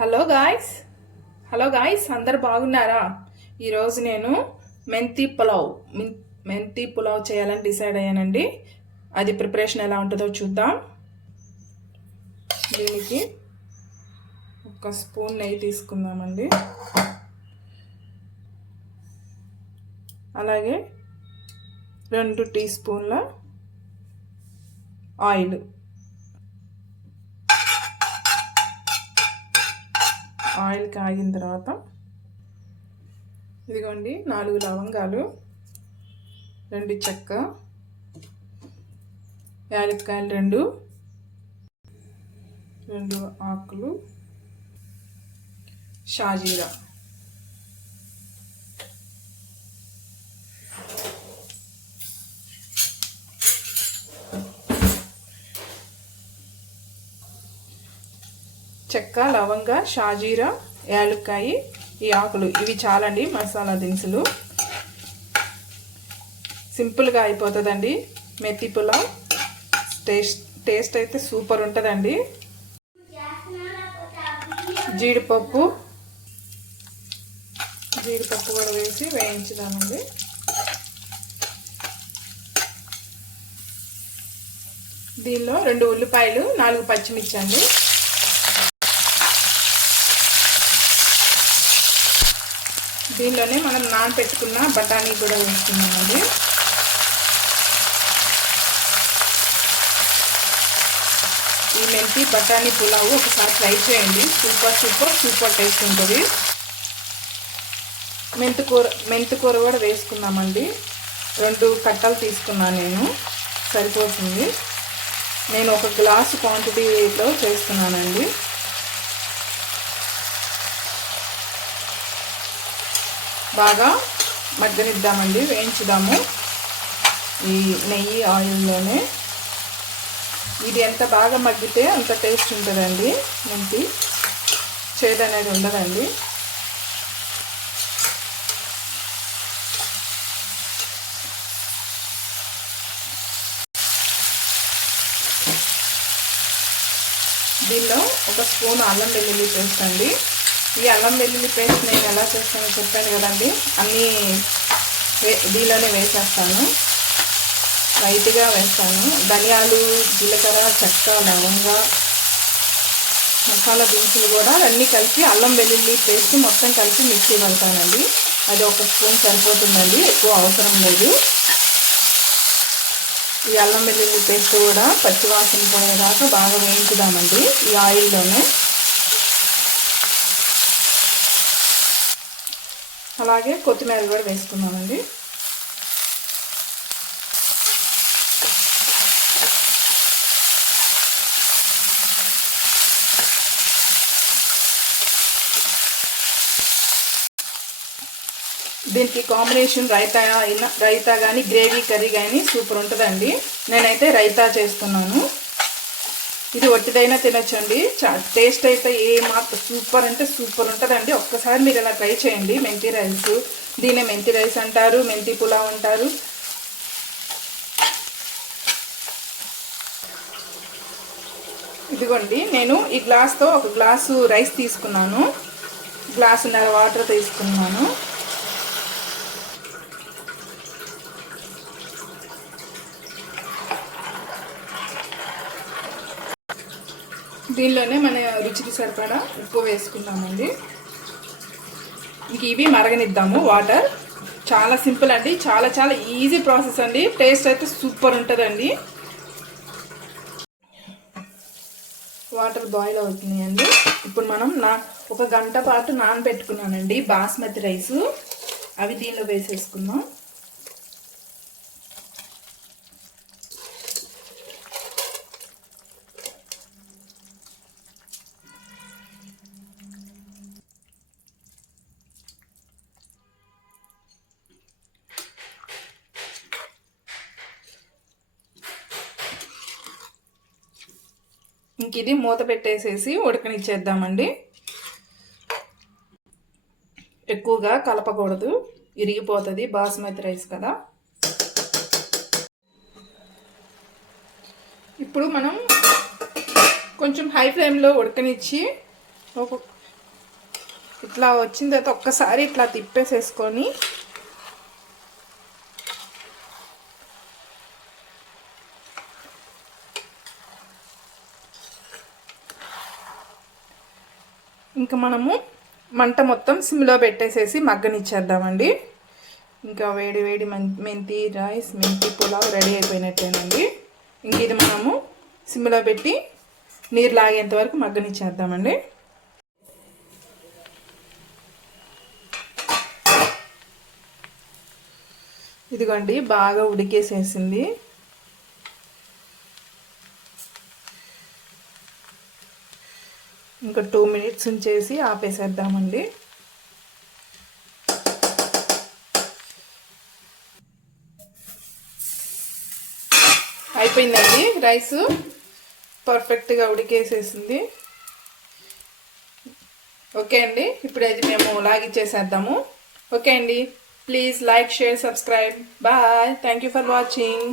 Hello guys అందరు బాగున్నారా? ఈరోజు నేను మెంతి పులావ్ చేయాలని డిసైడ్ అయ్యానండి. అది ప్రిపరేషన్ ఎలా ఉంటుందో చూద్దాం. దీనికి ఒక స్పూన్ నెయ్యి తీసుకుందామండి. అలాగే 2 టీ స్పూన్ల ఆయిల్, ఆయిల్ కాగిన తర్వాత ఇదిగోండి 4 లవంగాలు, 2 చెక్క, యాలక్కాయలు 2 ఆకులు, షాజీరా, చెక్క, లవంగ, షాజీరా, యాలక్కాయ, ఈ ఆకులు, ఇవి చాలండి మసాలా దినుసులు. సింపుల్గా అయిపోతుందండి మెత్తి పులావ్. టేస్ట్ అయితే సూపర్ ఉంటుందండి. జీడిపప్పు కూడా వేసి వేయించుదామండి. దీనిలో 2 ఉల్లిపాయలు, 4 పచ్చిమిర్చి అండి. దీనిలోనే మనం నానబెట్టుకున్న బఠానీ కూడా వేస్తున్నామండి. ఈ మెంతి బఠానీ పులావ్ ఒకసారి ట్రై చేయండి. సూపర్ టేస్ట్ ఉంటుంది. మెంతికూర కూడా వేసుకున్నామండి. 2 కట్టలు తీసుకున్నాను నేను, సరిపోతుంది. నేను 1 గ్లాసు క్వాంటిటీలో చేస్తున్నానండి. బాగా మగ్గనిద్దామండి, వేయించుదాము ఈ నెయ్యి ఆయిల్లోనే. ఇది ఎంత బాగా మగ్గితే అంత టేస్ట్ ఉంటుందండి. మెంతి చేదు అనేది ఉండదండి. దీనిలో 1 స్పూన్ అల్లం వెల్లుల్లి పేస్ట్ అండి. ఈ అల్లం వెల్లుల్లి పేస్ట్ నేను ఎలా చేస్తానో చెప్పాను కదండి, అన్నీ దీనిలోనే వేసేస్తాను. లైట్గా వేస్తాను. ధనియాలు, జీలకర్ర, చెక్క, లవంగ, మసాలా దినుసులు కూడా అన్నీ కలిపి అల్లం వెల్లుల్లి పేస్ట్ మొత్తం కలిపి మిక్సీ పడతానండి. అది 1 స్పూన్ సరిపోతుందండి, ఎక్కువ అవసరం లేదు. ఈ అల్లం వెల్లుల్లి పేస్ట్ కూడా పచ్చివాసన పోయేదాకా బాగా వేయించుదామండి ఈ ఆయిల్లోనే. అలాగే కొత్తిమీర కూడా వేసుకున్నామండి. దీనికి కాంబినేషన్ రైతా కానీ గ్రేవీ కర్రీ కానీ సూపర్ ఉంటుందండి. నేనైతే రైతా చేస్తున్నాను. ఇది ఒట్టిదైనా తినొచ్చండి. టేస్ట్ అయితే మాత్రం సూపర్ అంటే సూపర్ ఉంటుందండి. ఒక్కసారి మీరు ఇలా ట్రై చేయండి. మెంతి రైస్, దీనే మెంతి రైస్ అంటారు, మెంతి పులావ్ అంటారు. ఇదిగోండి, నేను ఈ గ్లాస్తో 1 గ్లాసు రైస్ తీసుకున్నాను, గ్లాసున్నర వాటర్ తీసుకున్నాను. దీనిలోనే మన రుచికి సరిపడా ఉప్పు వేసుకున్నామండి. ఇంక ఇవి మరగనిద్దాము వాటర్. చాలా సింపుల్ అండి, చాలా ఈజీ ప్రాసెస్ అండి. టేస్ట్ అయితే సూపర్ ఉంటుందండి. వాటర్ బాయిల్ అవుతున్నాయండి. ఇప్పుడు మనం 1 గంట పాటు నానబెట్టుకున్నానండి బాస్మతి రైసు. అవి దీనిలో వేసేసుకుందాం. ఇంక ఇది మూత పెట్టేసేసి ఉడకనిచ్చేద్దామండి. ఎక్కువగా కలపకూడదు, ఇరిగిపోతుంది, బాస్మతి రైస్ కదా. ఇప్పుడు మనం కొంచెం హై ఫ్లేమ్లో ఉడకనిచ్చి ఇట్లా వచ్చిన తర్వాత ఒక్కసారి ఇట్లా తిప్పేసేసుకొని ఇంకా మనము మంట మొత్తం సిమ్లో పెట్టేసేసి మగ్గనిచ్చేద్దామండి. ఇంకా వేడి వేడి మెంతి రైస్, మెంతి పులావ్ రెడీ అయిపోయినట్టేనండి. ఇంక ఇది మనము సిమ్లో పెట్టి నీరు లాగేంత వరకు మగ్గనిచ్చేద్దామండి. ఇదిగోండి బాగా ఉడికేసేసింది. ఇంకా 2 మినిట్స్ ఉంచేసి ఆపేసేద్దామండి. అయిపోయిందండి. రైస్ పర్ఫెక్ట్గా ఉడికేసేసింది. ఓకే అండి, ఇప్పుడు అది మేము లాగిచ్చేసేద్దాము. ఓకే అండి, please like, share, subscribe. Bye. Thank you for watching.